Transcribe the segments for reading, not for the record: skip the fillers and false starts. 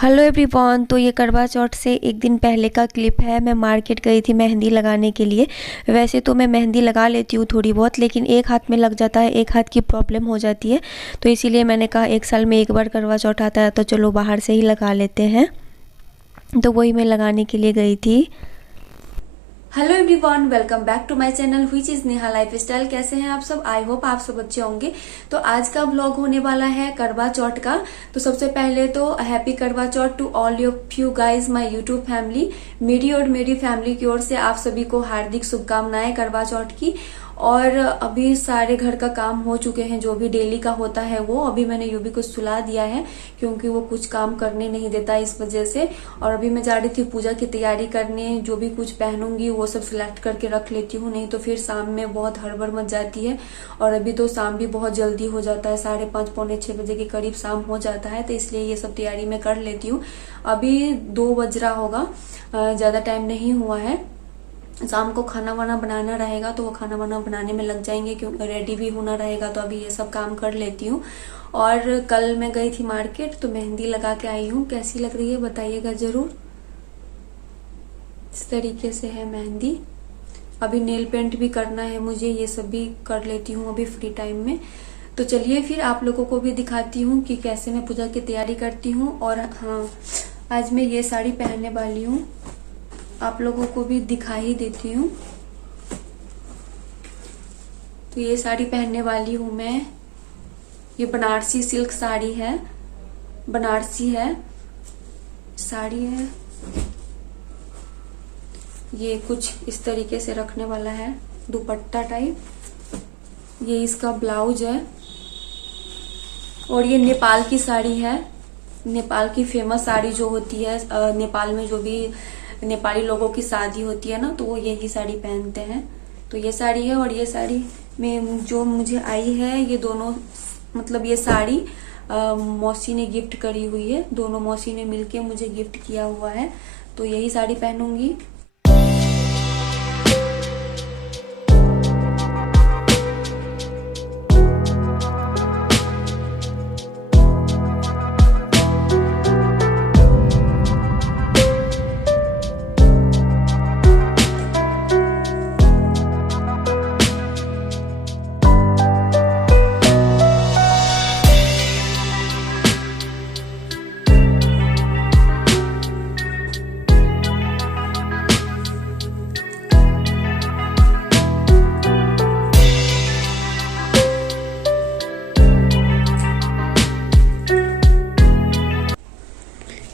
Hello everyone. तो ये करवा चौथ से एक दिन पहले का क्लिप है। मैं मार्केट गई थी मेहंदी लगाने के लिए। वैसे तो मैं मेहंदी लगा लेती हूँ थोड़ी बहुत, लेकिन एक हाथ में लग जाता है, एक हाथ की प्रॉब्लम हो जाती है। तो इसीलिए मैंने कहा एक साल में एक बार करवा चौथ आता है तो चलो बाहर से ही लगा लेते हैं। तो वही मैं लगाने के लिए गई थी। Hello everyone, welcome back to my channel which is Neha lifestyle. कैसे हैं आप सब? आई होप आप सब अच्छे होंगे। तो आज का व्लॉग होने वाला है करवा चौथ का। तो सबसे पहले तो happy Karva Chauth to all you guys my YouTube family. मेरी और मेरी फैमिली की ओर से आप सभी को हार्दिक शुभकामनाएं करवा चौथ की। और अभी सारे घर का काम हो चुके हैं, जो भी डेली का होता है वो। अभी मैंने यूबी को सुला दिया है क्योंकि वो कुछ काम करने नहीं देता इस वजह से। और अभी मैं जा रही थी पूजा की तैयारी करने। जो भी कुछ पहनूंगी वो सब सिलेक्ट करके रख लेती हूँ, नहीं तो फिर शाम में बहुत हड़बड़ मच जाती है। और अभी तो शाम भी बहुत जल्दी हो जाता है, 5:30 पौने 6 बजे के करीब शाम हो जाता है। तो इसलिए ये सब तैयारी मैं कर लेती हूँ। अभी 2 बज रहा होगा, ज्यादा टाइम नहीं हुआ है। शाम को खाना वाना बनाना रहेगा तो वो खाना वाना बनाने में लग जाएंगे, क्योंकि रेडी भी होना रहेगा। तो अभी ये सब काम कर लेती हूँ। और कल मैं गई थी मार्केट तो मेहंदी लगा के आई हूँ। कैसी लग रही है बताइएगा जरूर। इस तरीके से है मेहंदी। अभी नेल पेंट भी करना है मुझे, ये सब भी कर लेती हूँ अभी फ्री टाइम में। तो चलिए फिर आप लोगों को भी दिखाती हूँ कि कैसे मैं पूजा की तैयारी करती हूँ। और हाँ, आज मैं ये साड़ी पहनने वाली हूँ, आप लोगों को भी दिखा ही देती हूँ। तो ये साड़ी पहनने वाली हूँ मैं। ये बनारसी सिल्क साड़ी है, बनारसी है साड़ी है। ये कुछ इस तरीके से रखने वाला है, दुपट्टा टाइप। ये इसका ब्लाउज है। और ये नेपाल की साड़ी है, नेपाल की फेमस साड़ी जो होती है। नेपाल में जो भी नेपाली लोगों की शादी होती है ना, तो वो यही साड़ी पहनते हैं। तो ये साड़ी है। और ये साड़ी में जो मुझे आई है, ये दोनों मतलब ये साड़ी मौसी ने गिफ्ट करी हुई है। दोनों मौसी ने मिलके मुझे गिफ्ट किया हुआ है। तो यही साड़ी पहनूंगी।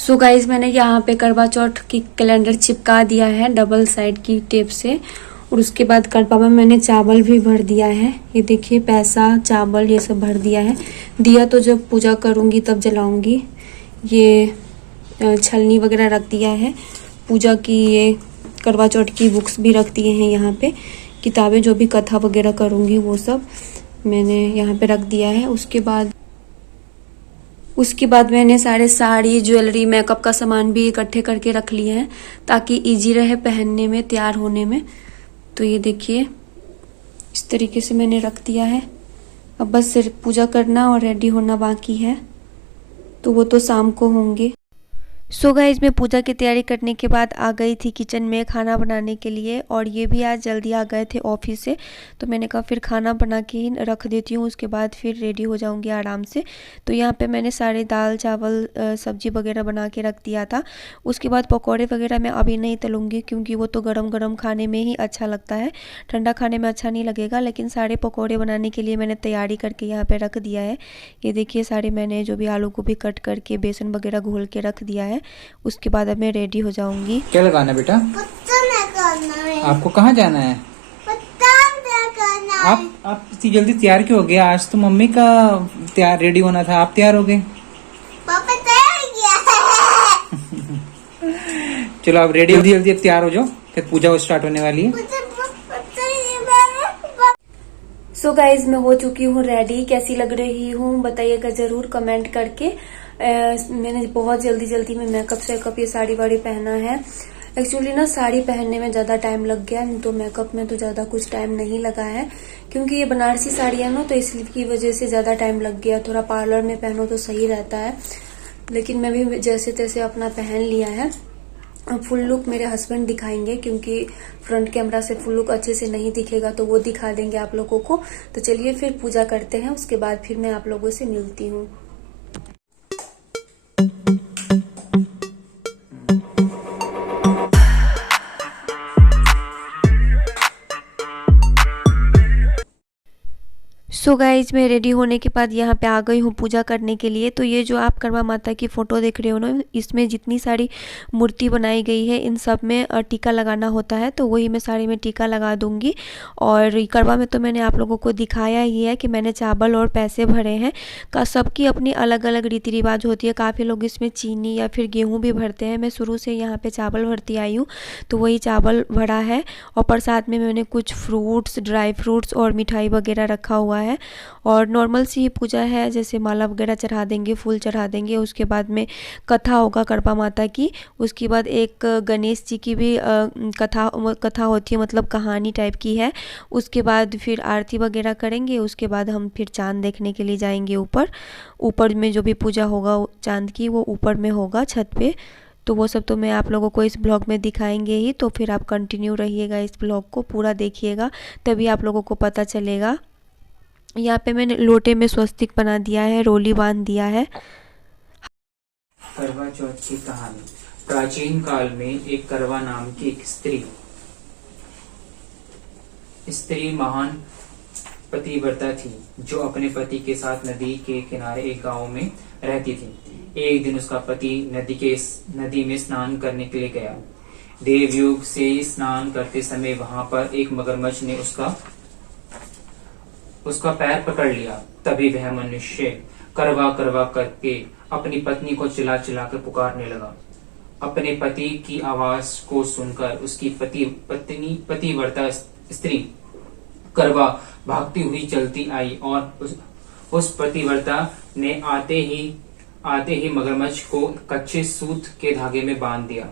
सो गाइज, मैंने यहाँ पे करवा चौथ की कैलेंडर चिपका दिया है डबल साइड की टेप से। और उसके बाद करवा में मैंने चावल भी भर दिया है। ये देखिए, पैसा चावल ये सब भर दिया है। दिया तो जब पूजा करूँगी तब जलाऊंगी। ये छलनी वगैरह रख दिया है पूजा की। ये करवा चौथ की बुक्स भी रख दिए हैं यहाँ पे, किताबें जो भी कथा वगैरह करूँगी वो सब मैंने यहाँ पे रख दिया है। उसके बाद मैंने सारे साड़ी, ज्वेलरी, मेकअप का सामान भी इकट्ठे करके रख लिए हैं, ताकि इजी रहे पहनने में, तैयार होने में। तो ये देखिए, इस तरीके से मैंने रख दिया है। अब बस सिर्फ पूजा करना और रेडी होना बाकी है, तो वो तो शाम को होंगे। सो गाइज, मैं पूजा की तैयारी करने के बाद आ गई थी किचन में खाना बनाने के लिए। और ये भी आज जल्दी आ गए थे ऑफिस से, तो मैंने कहा फिर खाना बना के ही रख देती हूँ, उसके बाद फिर रेडी हो जाऊँगी आराम से। तो यहाँ पे मैंने सारे दाल चावल सब्जी वगैरह बना के रख दिया था। उसके बाद पकौड़े वगैरह मैं अभी नहीं तलूँगी, क्योंकि वो तो गरम गरम खाने में ही अच्छा लगता है, ठंडा खाने में अच्छा नहीं लगेगा। लेकिन सारे पकौड़े बनाने के लिए मैंने तैयारी करके यहाँ पर रख दिया है। ये देखिए, सारे मैंने जो भी आलू को भी कट करके बेसन वगैरह घोल के रख दिया है। उसके बाद अब मैं रेडी हो जाऊंगी। क्या लगाना है बेटा? आपको कहाँ जाना है? आप इतनी जल्दी तैयार क्यों हो गए? आज तो मम्मी का तैयार रेडी होना था, आप तैयार हो गए। पापा तैयार हो गया। चलो आप रेडी जल्दी जल्दी तैयार हो जाओ, फिर पूजा स्टार्ट होने वाली है। सो गाइज, मैं हो चुकी हूँ रेडी। कैसी लग रही हूँ बताइएगा जरूर कमेंट करके। मैंने बहुत जल्दी में मेकअप ये साड़ी वाड़ी पहना है। एक्चुअली ना साड़ी पहनने में ज्यादा टाइम लग गया, नहीं तो मेकअप में तो ज्यादा कुछ टाइम नहीं लगा है, क्योंकि ये बनारसी साड़ी है ना, तो इसकी वजह से ज्यादा टाइम लग गया। थोड़ा पार्लर में पहनो तो सही रहता है। लेकिन मैं भी जैसे तैसे अपना पहन लिया है। फुल लुक मेरे हस्बैंड दिखाएंगे, क्योंकि फ्रंट कैमरा से फुल लुक अच्छे से नहीं दिखेगा, तो वो दिखा देंगे आप लोगों को। तो चलिए फिर पूजा करते हैं, उसके बाद फिर मैं आप लोगों से मिलती हूँ। सो गाइज मैं रेडी होने के बाद यहाँ पे आ गई हूँ पूजा करने के लिए। तो ये जो आप करवा माता की फ़ोटो देख रहे हो ना, इसमें जितनी सारी मूर्ति बनाई गई है इन सब में टीका लगाना होता है, तो वही मैं साड़ी में टीका लगा दूँगी। और करवा में तो मैंने आप लोगों को दिखाया ही है कि मैंने चावल और पैसे भरे हैं। का सबकी अपनी अलग अलग रीति रिवाज होती है। काफ़ी लोग इसमें चीनी या फिर गेहूँ भी भरते हैं। मैं शुरू से यहाँ पर चावल भरती आई हूँ, तो वही चावल भरा है। और प्रसाद में मैंने कुछ फ्रूट्स, ड्राई फ्रूट्स और मिठाई वगैरह रखा हुआ है। और नॉर्मल सी ही पूजा है, जैसे माला वगैरह चढ़ा देंगे, फूल चढ़ा देंगे। उसके बाद में कथा होगा करवा माता की। उसके बाद एक गणेश जी की भी कथा होती है, मतलब कहानी टाइप की है। उसके बाद फिर आरती वगैरह करेंगे। उसके बाद हम फिर चांद देखने के लिए जाएंगे ऊपर में जो भी पूजा होगा चांद की, वो ऊपर में होगा छत पे। तो वो सब तो मैं आप लोगों को इस ब्लॉग में दिखाएंगे ही। तो फिर आप कंटिन्यू रहिएगा, इस ब्लॉग को पूरा देखिएगा, तभी आप लोगों को पता चलेगा। यहाँ पे मैंने लोटे में स्वस्तिक बना दिया है, रोली बांध दिया है। करवा चौथ की कहानी। प्राचीन काल में एक करवा नाम की एक स्त्री महान पतिव्रता थी, जो अपने पति के साथ नदी के किनारे एक गांव में रहती थी। एक दिन उसका पति नदी में स्नान करने के लिए गया। देवयुग से स्नान करते समय वहां पर एक मगरमच्छ ने उसका पैर पकड़ लिया। तभी वह मनुष्य करवा करवा करके अपनी पत्नी को चिल्ला चिल्ला कर पुकारने लगा। अपने पति की आवाज को सुनकर उसकी पतिव्रता स्त्री करवा भागती हुई चलती आई और उस पतिव्रता ने आते ही मगरमच्छ को कच्चे सूत के धागे में बांध दिया।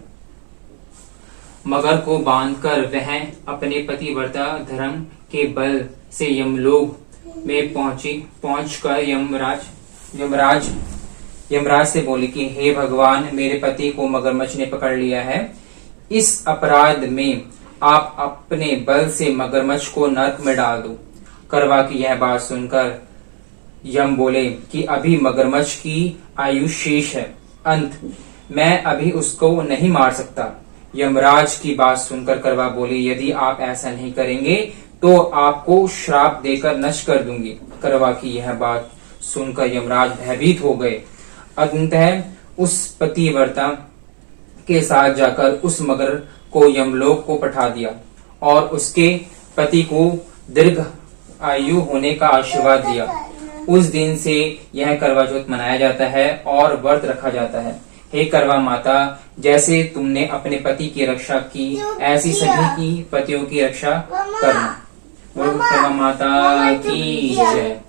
मगर को बांधकर वह अपने पतिव्रता धर्म के बल से यमलोक में पहुंचकर यमराज से बोली कि हे भगवान, मेरे पति को मगरमच्छ ने पकड़ लिया है। इस अपराध में आप अपने बल से मगरमच्छ को नरक में डाल दो। करवा की यह बात सुनकर यम बोले कि अभी मगरमच्छ की आयु शेष है, मैं अभी उसको नहीं मार सकता। यमराज की बात सुनकर करवा बोली, यदि आप ऐसा नहीं करेंगे तो आपको श्राप देकर नष्ट कर दूंगी। करवा की यह बात सुनकर यमराज भयभीत हो गए। अंततः उस पतिव्रता के साथ जाकर उस मगर को यमलोक को पठा दिया और उसके पति को दीर्घ आयु होने का आशीर्वाद दिया। उस दिन से यह करवा चौथ मनाया जाता है और व्रत रखा जाता है। हे करवा माता, जैसे तुमने अपने पति की रक्षा की, ऐसी सभी की पतियों की रक्षा करना। करवा माता की जय।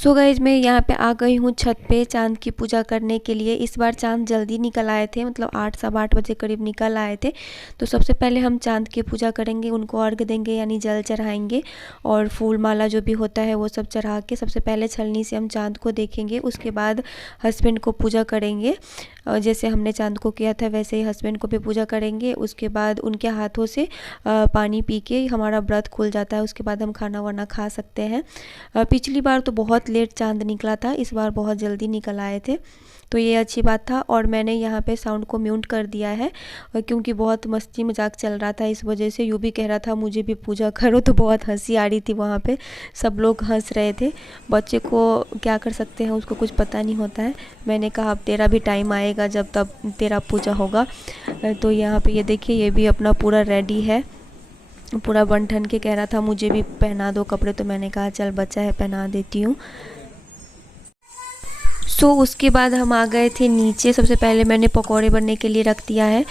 सो गाइज मैं यहाँ पे आ गई हूँ छत पे चांद की पूजा करने के लिए। इस बार चांद जल्दी निकल आए थे, मतलब 8 सवा 8 बजे करीब निकल आए थे। तो सबसे पहले हम चांद की पूजा करेंगे, उनको अर्घ देंगे यानी जल चढ़ाएंगे और फूल माला जो भी होता है वो सब चढ़ा के सबसे पहले छलनी से हम चांद को देखेंगे। उसके बाद हस्बैंड को पूजा करेंगे, जैसे हमने चांद को किया था वैसे ही हस्बैंड को भी पूजा करेंगे। उसके बाद उनके हाथों से पानी पी के हमारा व्रत खुल जाता है, उसके बाद हम खाना वाना खा सकते हैं। पिछली बार तो बहुत लेट चांद निकला था, इस बार बहुत जल्दी निकल आए थे, तो ये अच्छी बात था। और मैंने यहाँ पे साउंड को म्यूट कर दिया है क्योंकि बहुत मस्ती मजाक चल रहा था, इस वजह से। यूँ भी कह रहा था मुझे भी पूजा करो, तो बहुत हंसी आ रही थी वहाँ पे, सब लोग हंस रहे थे। बच्चे को क्या कर सकते हैं, उसको कुछ पता नहीं होता है। मैंने कहा अब तेरा भी टाइम आएगा जब तब तेरा पूजा होगा। तो यहाँ पे ये देखिए, ये भी अपना पूरा रेडी है, पूरा बन ठन के कह रहा था मुझे भी पहना दो कपड़े, तो मैंने कहा चल बच्चा है पहना देती हूँ। सो उसके बाद हम आ गए थे नीचे। सबसे पहले मैंने पकौड़े बनने के लिए रख दिया है।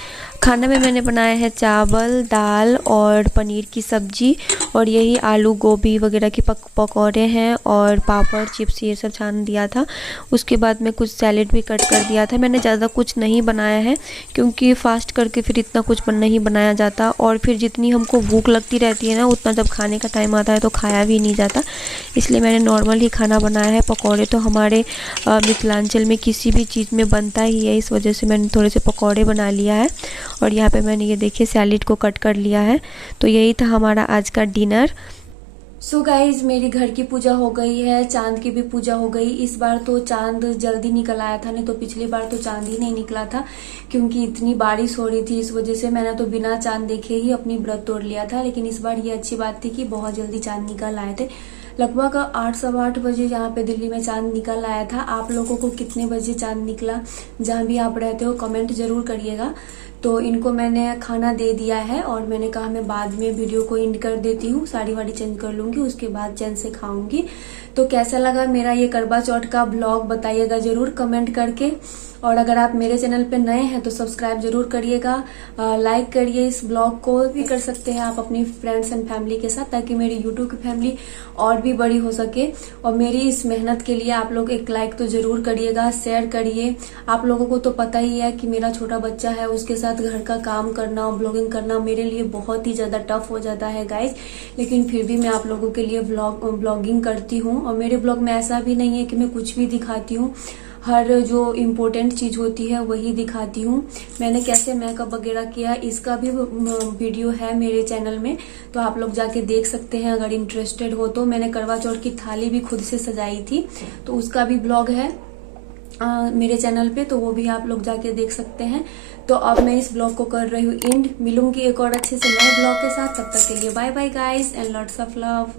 खाना में मैंने बनाया है चावल, दाल और पनीर की सब्जी, और यही आलू गोभी वगैरह के पकौड़े हैं, और पापड़ चिप्स ये सब छान दिया था। उसके बाद में कुछ सैलेड भी कट कर दिया था। मैंने ज़्यादा कुछ नहीं बनाया है क्योंकि फास्ट करके फिर इतना कुछ नहीं बनाया जाता, और फिर जितनी हमको भूख लगती रहती है ना, उतना जब खाने का टाइम आता है तो खाया भी नहीं जाता, इसलिए मैंने नॉर्मल ही खाना बनाया है। पकौड़े तो हमारे मिथिलांचल में किसी भी चीज़ में बनता ही है, इस वजह से मैंने थोड़े से पकौड़े बना लिया है। और यहाँ पे मैंने ये देखिए सैलेड को कट कर लिया है। तो यही था हमारा आज का डिनर। सो गाइज मेरी घर की पूजा हो गई है, चांद की भी पूजा हो गई। इस बार तो चांद जल्दी निकल आया था, नहीं तो पिछली बार तो चांद ही नहीं निकला था क्योंकि इतनी बारिश हो रही थी, इस वजह से मैंने तो बिना चांद देखे ही अपनी व्रत तोड़ लिया था। लेकिन इस बार ये अच्छी बात थी कि बहुत जल्दी चांद निकल आए थे। लगभग 8 सवा 8 बजे यहाँ पे दिल्ली में चांद निकल आया था। आप लोगों को कितने बजे चांद निकला, जहाँ भी आप रहते हो कमेंट जरूर करिएगा। तो इनको मैंने खाना दे दिया है और मैंने कहा मैं बाद में वीडियो को एंड कर देती हूँ, साड़ी वाड़ी चेंज कर लूंगी, उसके बाद चैन से खाऊंगी। तो कैसा लगा मेरा ये करवा चौथ का ब्लॉग बताइएगा जरूर कमेंट करके। और अगर आप मेरे चैनल पे नए हैं तो सब्सक्राइब जरूर करिएगा, लाइक करिए। इस ब्लॉग को भी कर सकते हैं आप अपनी फ्रेंड्स एंड फैमिली के साथ, ताकि मेरी यूट्यूब की फैमिली और भी बड़ी हो सके। और मेरी इस मेहनत के लिए आप लोग एक लाइक तो जरूर करिएगा, शेयर करिए। आप लोगों को तो पता ही है कि मेरा छोटा बच्चा है, उसके साथ घर का काम करना और ब्लॉगिंग करना मेरे लिए बहुत ही ज्यादा टफ हो जाता है गाइज। लेकिन फिर भी मैं आप लोगों के लिए ब्लॉगिंग करती हूँ। और मेरे ब्लॉग में ऐसा भी नहीं है कि मैं कुछ भी दिखाती हूँ, हर जो इम्पोर्टेंट चीज होती है वही दिखाती हूँ। मैंने कैसे मेकअप वगैरह किया इसका भी वीडियो है मेरे चैनल में, तो आप लोग जाके देख सकते हैं अगर इंटरेस्टेड हो तो। मैंने करवा चौथ की थाली भी खुद से सजाई थी, तो उसका भी ब्लॉग है मेरे चैनल पे, तो वो भी आप लोग जाके देख सकते हैं। तो अब मैं इस ब्लॉग को कर रही हूँ एंड। मिलूंगी एक और अच्छे से नए ब्लॉग के साथ, तब तक के लिए bye bye guys and lots of love.